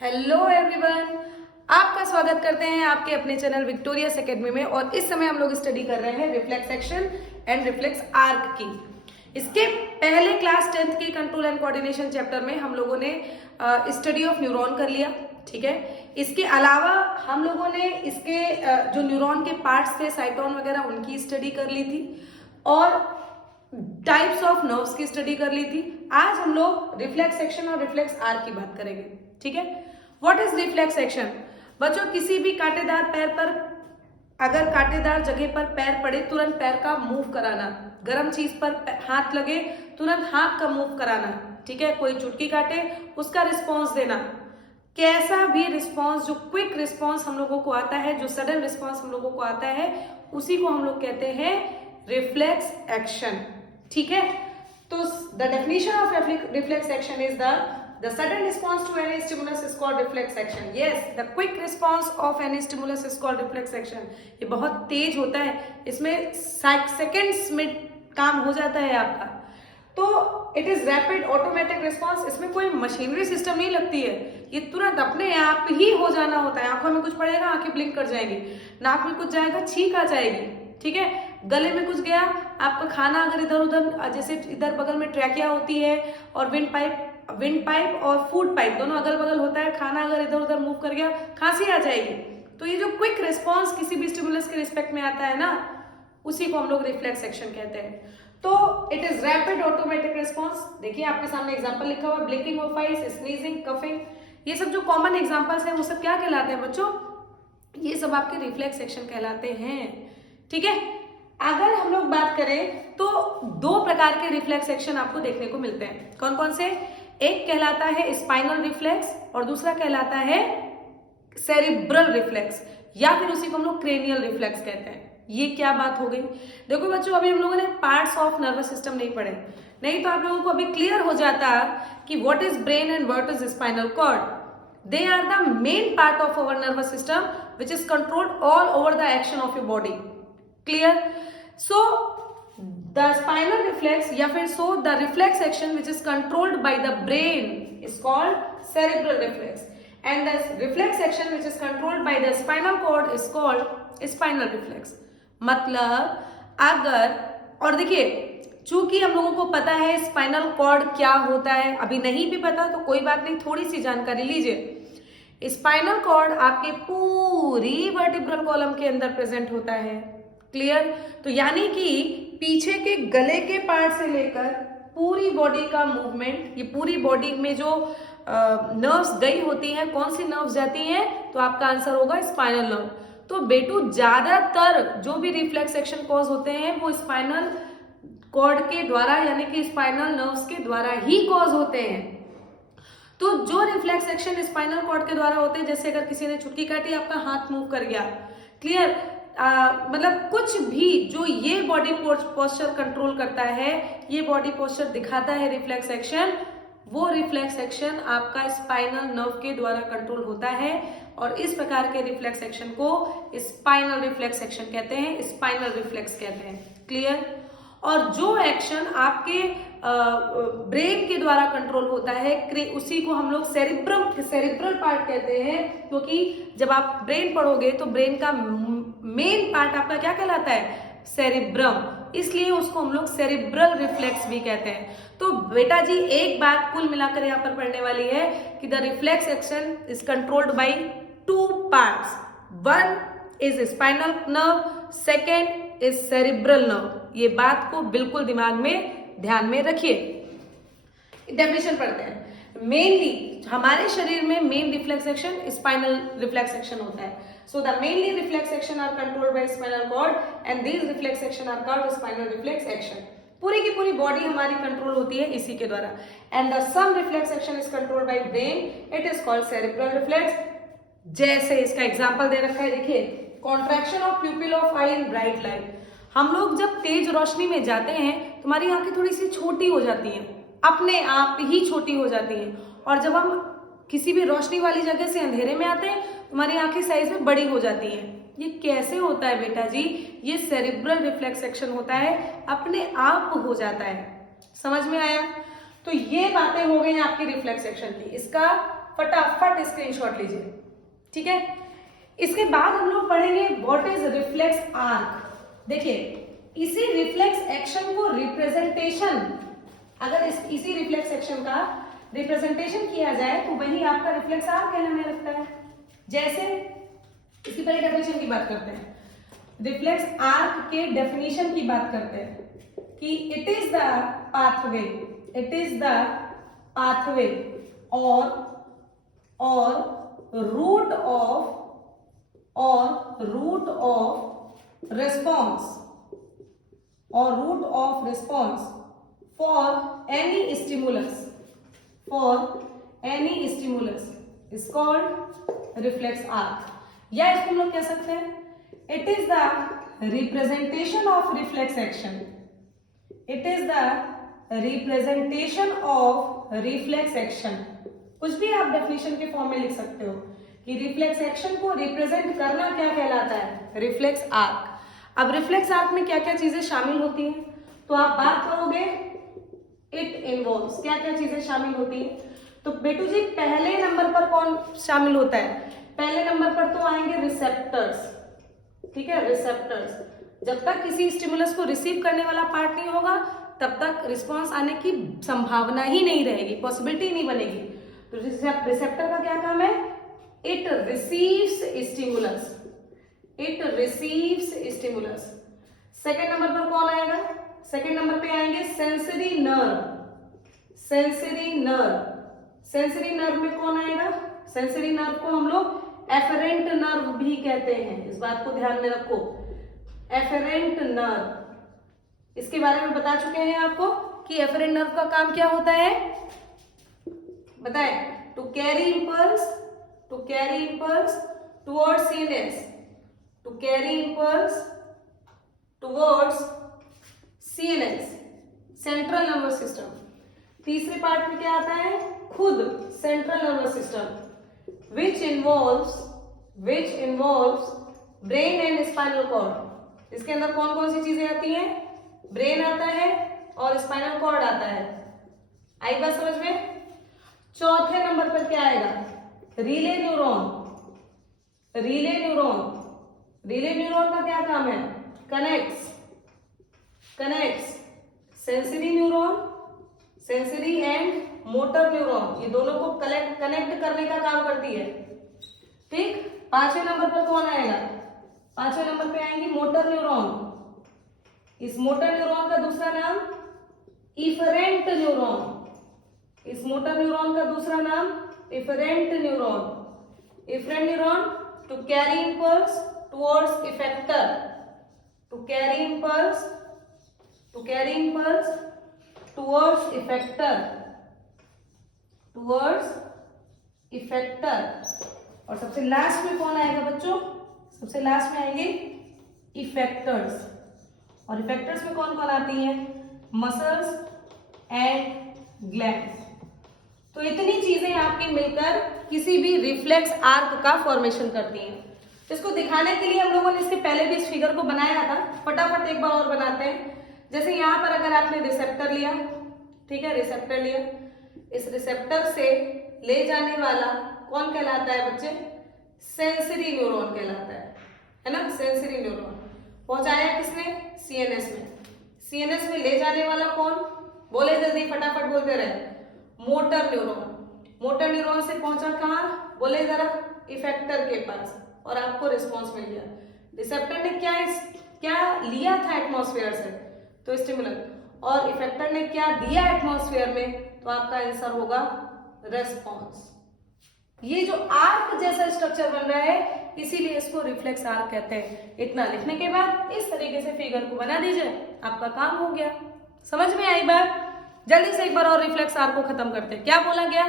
Hello everyone, आपका स्वागत करते हैं आपके अपने चैनल विक्टोरियस एकेडमी में। और इस समय हम लोग स्टडी कर रहे हैं reflex action and reflex arc की। इसके पहले क्लास 10th की कंट्रोल एंड कोऑर्डिनेशन चैप्टर में हम लोगों ने स्टडी ऑफ न्यूरॉन कर लिया, ठीक है। इसके अलावा हम लोगों ने इसके जो न्यूरॉन के पार्ट्स थे, साइटोन वगैरह, उनकी स्टडी कर ली थी और टाइप्स ऑफ नर्व्स की स्टडी कर ली थी। आज हम लोग रिफ्लेक्स एक्शन और रिफ्लेक्स आर्क की बात करेंगे, ठीक है। What is reflex action? बच्चों, किसी भी कांटेदार पैर पर अगर कांटेदार जगह पर पैर पड़े, तुरंत पैर का मूव कराना। गर्म चीज पर हाथ लगे, तुरंत हाथ का मूव कराना, ठीक है। कोई चुटकी काटे, उसका रिस्पॉन्स देना। कैसा भी रिस्पॉन्स, जो क्विक रिस्पॉन्स हम लोगों को आता है, जो सडन रिस्पॉन्स हम लोगों को आता है, उसी को हम लोग कहते हैं रिफ्लेक्स एक्शन, ठीक है। तो the definition of reflex action is the sudden response to any stimulus is called reflex action. Yes, the quick response of any stimulus is called reflex action. ये बहुत तेज होता है, इसमें सेकेंड्स में काम हो जाता है आपका। तो it is rapid automatic response, इसमें कोई मशीनरी सिस्टम नहीं लगती है, ये तुरंत अपने आप ही हो जाना होता है। आंखों में कुछ पड़ेगा, आंखें ब्लिंक कर जाएंगी, नाक में कुछ जाएगा, छींक आ जाएगी, ठीक है। गले में कुछ गया, आपका खाना अगर इधर उधर, जैसे इधर बगल में ट्रैकिया होती है और विंड पाइप और फूड पाइप दोनों अगल बगल होता है, खाना अगर इधर उधर मूव कर गया, खांसी आ जाएगी। तो ये जो क्विक रिस्पॉन्स किसी भी स्टिमुलस के रिस्पेक्ट में आता है ना, उसी को हम लोग रिफ्लेक्स एक्शन कहते हैं। तो it is rapid automatic response. देखिए आपके सामने एग्जांपल लिखा हुआ है, blinking of eyes, sneezing, coughing, ये सब जो कॉमन एग्जांपल्स हैं वो सब क्या कहलाते हैं बच्चों? ये सब आपके रिफ्लेक्स एक्शन कहलाते हैं, ठीक है। अगर हम लोग बात करें तो दो प्रकार के रिफ्लेक्स एक्शन आपको देखने को मिलते हैं। कौन कौन से? एक कहलाता है स्पाइनल रिफ्लेक्स और दूसरा कहलाता है सेरिब्रल रिफ्लेक्स, या फिर उसी को हम लोग क्रेनियल रिफ्लेक्स कहते हैं। ये क्या बात हो गई? देखो बच्चों, अभी हम लोगों ने पार्ट्स ऑफ नर्वस सिस्टम नहीं पढ़े, नहीं तो आप लोगों को अभी क्लियर हो जाता कि what is brain and what is spinal cord. They are the main part of our nervous system which is controlled all over the action of your body. Clear? So the spinal reflex या फिर the reflex action which is controlled by the brain is called cerebral reflex, and the reflex action which is controlled by the spinal cord is called spinal reflex. मतलब अगर, और देखिए चूंकि हम लोगों को पता है स्पाइनल कॉर्ड क्या होता है, अभी नहीं भी पता तो कोई बात नहीं, थोड़ी सी जानकारी लीजिए। स्पाइनल कॉर्ड आपके पूरी वर्टिब्रल कॉलम के अंदर प्रेजेंट होता है, क्लियर। तो यानी कि पीछे के गले के पार्ट से लेकर पूरी बॉडी का मूवमेंट, ये पूरी बॉडी में जो नर्व्स गई होती हैं, कौन सी नर्व्स जाती हैं? तो आपका आंसर होगा स्पाइनल नर्व। तो बेटू ज्यादातर जो भी रिफ्लेक्स एक्शन कॉज होते हैं वो स्पाइनल कॉर्ड के द्वारा, यानी कि स्पाइनल नर्व्स के द्वारा ही कॉज होते हैं। तो जो रिफ्लेक्स एक्शन स्पाइनल कॉर्ड के द्वारा होते हैं, जैसे अगर किसी ने चुटकी काटी, आपका हाथ मूव कर गया, क्लियर। मतलब कुछ भी जो ये बॉडी पोस्चर कंट्रोल करता है, ये बॉडी पोस्चर दिखाता है रिफ्लेक्स एक्शन, वो रिफ्लेक्स एक्शन आपका स्पाइनल नर्व के द्वारा कंट्रोल होता है। और इस प्रकार के रिफ्लेक्स एक्शन को स्पाइनल रिफ्लेक्स एक्शन कहते हैं, स्पाइनल रिफ्लेक्स कहते हैं, क्लियर। और जो एक्शन आपके ब्रेन के द्वारा कंट्रोल होता है, उसी को हम लोग सेरिब्रल पार्ट कहते हैं, क्योंकि जब आप ब्रेन पढ़ोगे तो ब्रेन का मेन पार्ट आपका क्या कहलाता है? सेरिब्रम, इसलिए उसको हम लोग सेरिब्रल रिफ्लेक्स भी कहते हैं। तो बेटा जी एक बात कुल मिलाकर यहाँ पर पढ़ने वाली है कि the reflex action is controlled by two parts, one is spinal nerve, second is cerebral nerve. ये बात को बिल्कुल दिमाग में ध्यान में रखिए। डेफिनेशन पढ़ते हैं। मेनली हमारे शरीर में main reflex action spinal reflex action होता है। So the mainly reflex action are controlled by spinal cord and these reflex action are called spinal reflex action. पूरी की पूरी बॉडी हमारी कंट्रोल होती है इसी के द्वारा। And the some reflex action is controlled by brain, it is called cerebral reflex. जैसे इसका एग्जाम्पल दे रखा है, देखिए, contraction of pupil of eye in bright light. हम लोग जब तेज रोशनी में जाते हैं, तुम्हारी आंखें थोड़ी सी छोटी हो जाती हैं, अपने आप ही छोटी हो जाती हैं। और जब हम किसी भी रोशनी वाली जगह से अंधेरे में आते हैं, तुम्हारी आंखें साइज में बड़ी हो जाती हैं। ये कैसे होता है बेटा जी? ये सेरिब्रल रिफ्लेक्स एक्शन होता है, अपने आप हो जाता है। समझ में आया? तो ये बातें हो गई आपकी रिफ्लेक्स एक्शन की। इसका फटाफट स्क्रीनशॉट लीजिए, ठीक है। इसके बाद हम लोग पढ़ेंगे व्हाट इज रिफ्लेक्स आर्क। देखिए इसी रिफ्लेक्स एक्शन को रिप्रेजेंटेशन, अगर इसी रिफ्लेक्स एक्शन का रिप्रेजेंटेशन किया जाए तो वही आपका रिफ्लेक्स आर्क कहने में लगता है। जैसे इसकी पहले डेफिनेशन की बात करते हैं, रिफ्लेक्स आर्क के डेफिनेशन की बात करते हैं कि it is the pathway, it is the pathway और route of response for any stimulus is called reflex arc। या इसको हम लोग कह सकते हैं it is the representation of reflex action, it is the representation of reflex action। कुछ भी आप डेफिनेशन के फॉर्म में लिख सकते हो कि रिफ्लेक्स एक्शन को रिप्रेजेंट करना क्या कहलाता है, रिफ्लेक्स आर्क। अब रिफ्लेक्स आर्क में क्या क्या चीजें शामिल होती हैं, तो आप बात करोगे इट इन्वॉल्व्स, क्या क्या चीजें शामिल होती हैं। तो बेटू जी पहले नंबर पर कौन शामिल होता है, पहले नंबर पर तो आएंगे रिसेप्टर्स, ठीक है, रिसेप्टर्स। जब तक किसी स्टिमुलस को रिसीव करने वाला पार्ट नहीं होगा तब तक रिस्पॉन्स आने की संभावना ही नहीं रहेगी, पॉसिबिलिटी नहीं बनेगी। तो रिसेप्टर का क्या काम है, it receives stimulus, it receives stimulus. Second number पर कौन आएगा, सेकेंड नंबर पे आएंगे sensory nerve, sensory nerve. Sensory nerve में कौन आएगा, सेंसरी नर्व को हम लोग एफरेंट नर्व भी कहते हैं, इस बात को ध्यान में रखो, एफरेंट नर्व। इसके बारे में बता चुके हैं आपको कि एफरेंट नर्व का काम क्या होता है, बताएं, to carry impulse, to carry impulse towards CNS, to carry impulse towards CNS, central nervous system. तीसरे पार्ट में क्या आता है, खुद central nervous system which involves brain and spinal cord. इसके अंदर कौन कौन सी चीजें आती हैं, ब्रेन आता है और स्पाइनल कॉर्ड आता है, आई बात समझ में। चौथे नंबर पर क्या आएगा, relay neuron, relay neuron. Relay neuron का क्या काम है, connects sensory neuron, sensory and motor neuron, ये दोनों को कनेक्ट करने का काम करती है, ठीक। पांचवें नंबर पर कौन आएगा, पांचवें नंबर पे आएंगी मोटर न्यूरॉन। इस मोटर न्यूरॉन का दूसरा नाम इफरेंट न्यूरॉन, इस मोटर न्यूरॉन का दूसरा नाम efferent neuron. Efferent neuron to carry impulse towards effector, to carry impulse towards effector. और सबसे लास्ट में कौन आएगा बच्चों, सबसे लास्ट में आएंगे इफेक्टर्स। और इफेक्टर्स में कौन कौन आती हैं, मसल्स एंड ग्लैंड्स। तो इतनी चीजें आपकी मिलकर किसी भी रिफ्लेक्स आर्क का फॉर्मेशन करती हैं। इसको दिखाने के लिए हम लोगों ने इसके पहले भी इस फिगर को बनाया था, फटाफट एक बार और बनाते हैं। जैसे यहाँ पर अगर आपने रिसेप्टर लिया, ठीक है, रिसेप्टर लिया, इस रिसेप्टर से ले जाने वाला कौन कहलाता है बच्चे, सेंसरी न्यूरॉन कहलाता है ना, सेंसरी न्यूरॉन। पहुंचाया किसने, सीएनएस में, सीएनएस में ले जाने वाला कौन, बोले जल्दी फटाफट बोलते रहे, मोटर न्यूरॉन। मोटर न्यूरॉन से पहुंचा कहां, बोले जरा, इफेक्टर के पास, और आपको रिस्पॉन्स मिल गया। रिसेप्टर ने क्या लिया था एटमॉस्फेयर से, तो स्टिमुलस, और इफेक्टर ने क्या दिया एटमॉस्फेयर में, तो आपका आंसर होगा रेस्पॉन्स। ये जो आर्क जैसा स्ट्रक्चर बन रहा है इसीलिए इसको रिफ्लेक्स आर्क कहते हैं। इतना लिखने के बाद इस तरीके से फिगर को बना दीजिए, आपका काम हो गया। समझ में आई बात, जल्दी से एक बार और रिफ्लेक्स आर्क को खत्म करते हैं। क्या बोला गया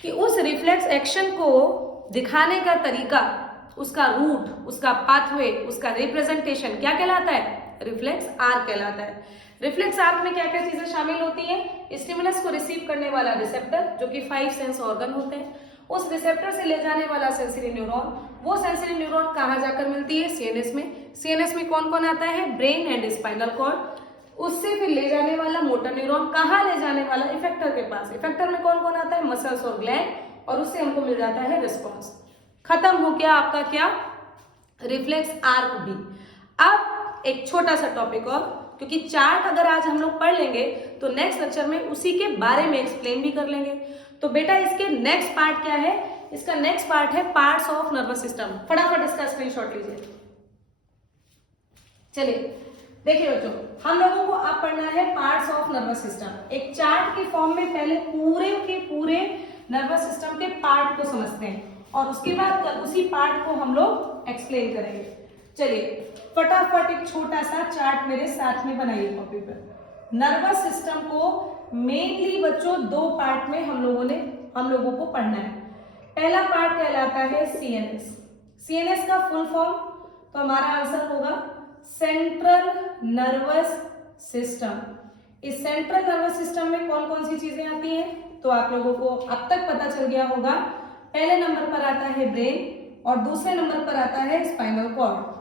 कि उस रिफ्लेक्स एक्शन को दिखाने का तरीका, उसका रूट, उसका पाथवे, उसका रिप्रेजेंटेशन क्या कहलाता है, रिफ्लेक्स आर्क कहलाता है। रिफ्लेक्स आर्क में क्या क्या चीजें शामिल होती हैं, स्टिमुलस को रिसीव करने वाला रिसेप्टर जो कि 5 सेंस ऑर्गन होते हैं, उस रिसेप्टर से ले जाने वाला सेंसरी न्यूरॉन, वो सेंसरी न्यूरॉन कहाँ जाकर मिलती है, सीएनएस में। सीएनएस में कौन कौन आता है, ब्रेन एंड स्पाइनल कॉर्ड। उससे फिर ले जाने वाला मोटर न्यूरॉन, कहाँ ले जाने वाला, इफेक्टर के पास। इफेक्टर में कौन कौन आता है, मसल्स और ग्लैंड। और उससे हमको मिल जाता है रिस्पॉन्स। खत्म हो गया आपका क्या, रिफ्लेक्स आर्क भी। अब एक छोटा सा टॉपिक और, क्योंकि चार्ट अगर आज हम लोग पढ़ लेंगे तो नेक्स्ट लेक्चर में उसी के बारे में एक्सप्लेन भी कर लेंगे। तो बेटा इसके नेक्स्ट पार्ट क्या है, इसका नेक्स्ट पार्ट है पार्ट्स ऑफ नर्वस सिस्टम। फटाफट इसका स्क्रीनशॉट लीजिए। चलिए देखिए बच्चों, हम लोगों को अब पढ़ना है पार्ट्स ऑफ नर्वस सिस्टम। एक चार्ट के फॉर्म में पहले पूरे के पूरे नर्वस सिस्टम के पार्ट को समझते हैं और उसके बाद उसी पार्ट को हम लोग एक्सप्लेन करेंगे। चलिए फटाफट एक छोटा सा चार्ट मेरे साथ में बनाइए कॉपी पर। नर्वस सिस्टम को मेनली बच्चों दो पार्ट में हम लोगों को पढ़ना है। पहला पार्ट कहलाता है सीएनएस। सीएनएस का फुल फॉर्म, तो हमारा आंसर होगा सेंट्रल नर्वस सिस्टम। इस सेंट्रल नर्वस सिस्टम में कौन कौन सी चीजें आती हैं, तो आप लोगों को अब तक पता चल गया होगा। पहले नंबर पर आता है ब्रेन और दूसरे नंबर पर आता है स्पाइनल कॉर्ड।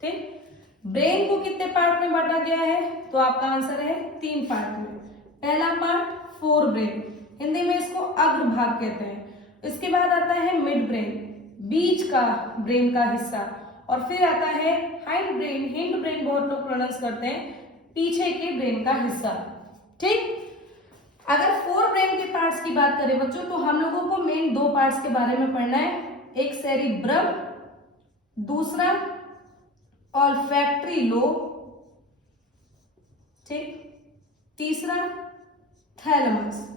ठीक, ब्रेन को कितने पार्ट में बांटा गया है, तो आपका आंसर है 3 पार्ट में। पहला पार्ट फोर ब्रेन, हिंदी में इसको अग्रभाग कहते हैं। इसके बाद आता है मिड ब्रेन, बीच का ब्रेन का हिस्सा, और फिर आता है हाइंड ब्रेन, हिंड ब्रेन बहुत लोग प्रोनाउंस करते हैं, पीछे के ब्रेन का हिस्सा। ठीक, अगर फोर ब्रेन के पार्ट्स की बात करें बच्चों, तो हम लोगों को मेन 2 पार्ट्स के बारे में पढ़ना है। एक सेरिब्रम, दूसरा ऑल्फैक्टरी लोब, ठीक, तीसरा थैलेमस।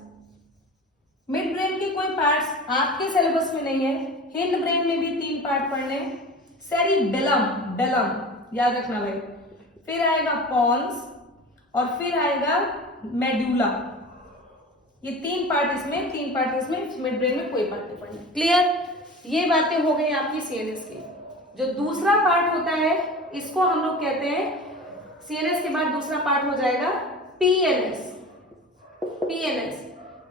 मिड ब्रेन के कोई पार्ट्स आपके सिलेबस में नहीं है। हिंड ब्रेन में भी 3 पार्ट पढ़ने, सेरिबेलम, बेलम याद रखना भाई, फिर आएगा पॉन्स और फिर आएगा मेडुला। ये 3 पार्ट इसमें, मिड ब्रेन में कोई पार्ट नहीं पढ़ना। क्लियर, ये बातें हो गई आपकी सीएनएस की। जो दूसरा पार्ट होता है इसको हम लोग कहते हैं, सीएनएस के बाद दूसरा पार्ट हो जाएगा पीएनएस।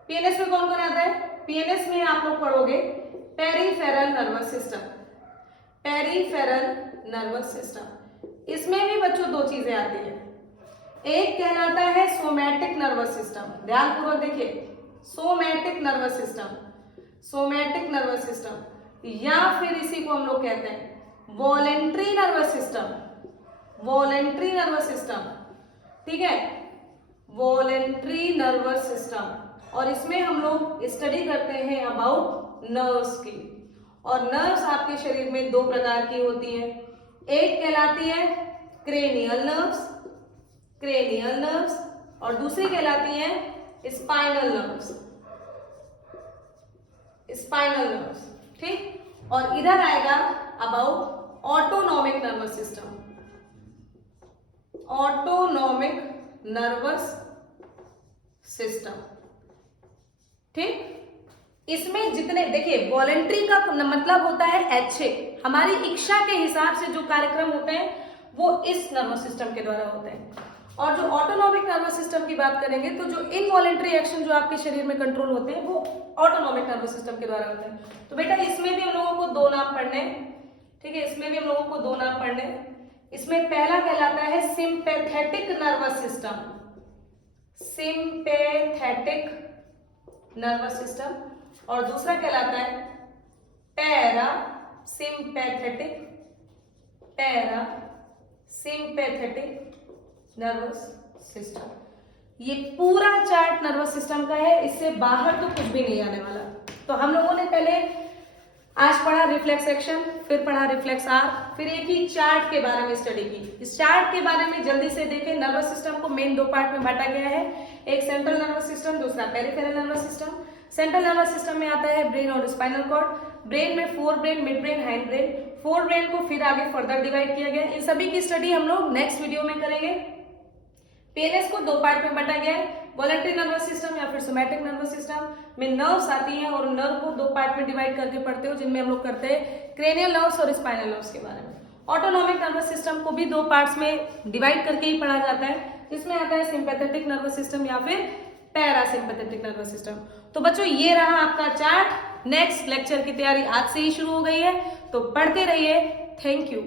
पीएनएस में कौन कौन आता है, पीएनएस में आप लोग पढ़ोगे पेरिफेरल नर्वस सिस्टम। इसमें भी बच्चों 2 चीजें आती है। एक कहलाता है सोमैटिक नर्वस सिस्टम, ध्यानपूर्वक देखिए, सोमैटिक नर्वस सिस्टम, या फिर इसी को हम लोग कहते हैं वॉलेंट्री नर्वस सिस्टम। ठीक है, वॉलेंट्री नर्वस सिस्टम। और इसमें हम लोग स्टडी करते हैं अबाउट नर्व्स की। और नर्व्स आपके शरीर में 2 प्रकार की होती है। एक कहलाती है क्रेनियल नर्व्स और दूसरी कहलाती है स्पाइनल नर्व्स। ठीक, और इधर आएगा अबाउट ऑटोनॉमिक नर्वस सिस्टम। ठीक, इसमें जितने देखिए, वॉलेंट्री का मतलब होता है ऐच्छिक, हमारी इच्छा के हिसाब से जो कार्यक्रम होते हैं वो इस नर्वस सिस्टम के द्वारा होते हैं। और जो ऑटोनॉमिक नर्वस सिस्टम की बात करेंगे तो जो इनवॉलेंट्री एक्शन जो आपके शरीर में कंट्रोल होते हैं वो ऑटोनॉमिक नर्वस सिस्टम के द्वारा होते हैं। तो बेटा इसमें भी हम लोगों को 2 नाम पढ़ने, ठीक है, इसमें भी हम लोगों को 2 नाम पढ़ने। इसमें पहला कहलाता है सिंपैथेटिक नर्वस सिस्टम और दूसरा कहलाता है पैरासिम्पैथेटिक नर्वस सिस्टम। ये पूरा चार्ट नर्वस सिस्टम का है, इससे बाहर तो कुछ भी नहीं आने वाला। तो हम लोगों ने पहले आज पढ़ा रिफ्लेक्स एक्शन, फिर पढ़ा रिफ्लेक्स आर्क, फिर एक ही चार्ट के बारे में स्टडी की। इस चार्ट के बारे में जल्दी से देखें। नर्वस सिस्टम को मेन 2 पार्ट में बांटा गया है, एक सेंट्रल नर्वस सिस्टम, दूसरा peripheral nervous system. Central nervous system में आता है ब्रेन और स्पाइनल कॉर्ड। ब्रेन में 4 brain, mid brain, hind brain. 4 brain को फिर आगे फर्दर डिवाइड किया गया। इन सभी की स्टडी हम लोग नेक्स्ट वीडियो में करेंगे। पीएनएस को 2 पार्ट में बांटा गया है, वॉलेंट्री नर्वस सिस्टम या फिर सोमैटिक नर्वस सिस्टम में नर्व्स आती हैं और नर्व को 2 पार्ट में डिवाइड करके पढ़ते हो, जिनमें हम लोग करते हैं क्रेनियल नर्व्स और स्पाइनल नर्व्स के बारे में। ऑटोनॉमिक नर्वस सिस्टम को भी 2 पार्ट्स में डिवाइड करके ही पढ़ा जाता है, इसमें आता है सिंपैथेटिक नर्वस सिस्टम या फिर पैरासिम्पैथेटिक नर्वस सिस्टम। तो बच्चों ये रहा आपका चार्ट। नेक्स्ट लेक्चर की तैयारी आज से ही शुरू हो गई है, तो पढ़ते रहिए। Thank you.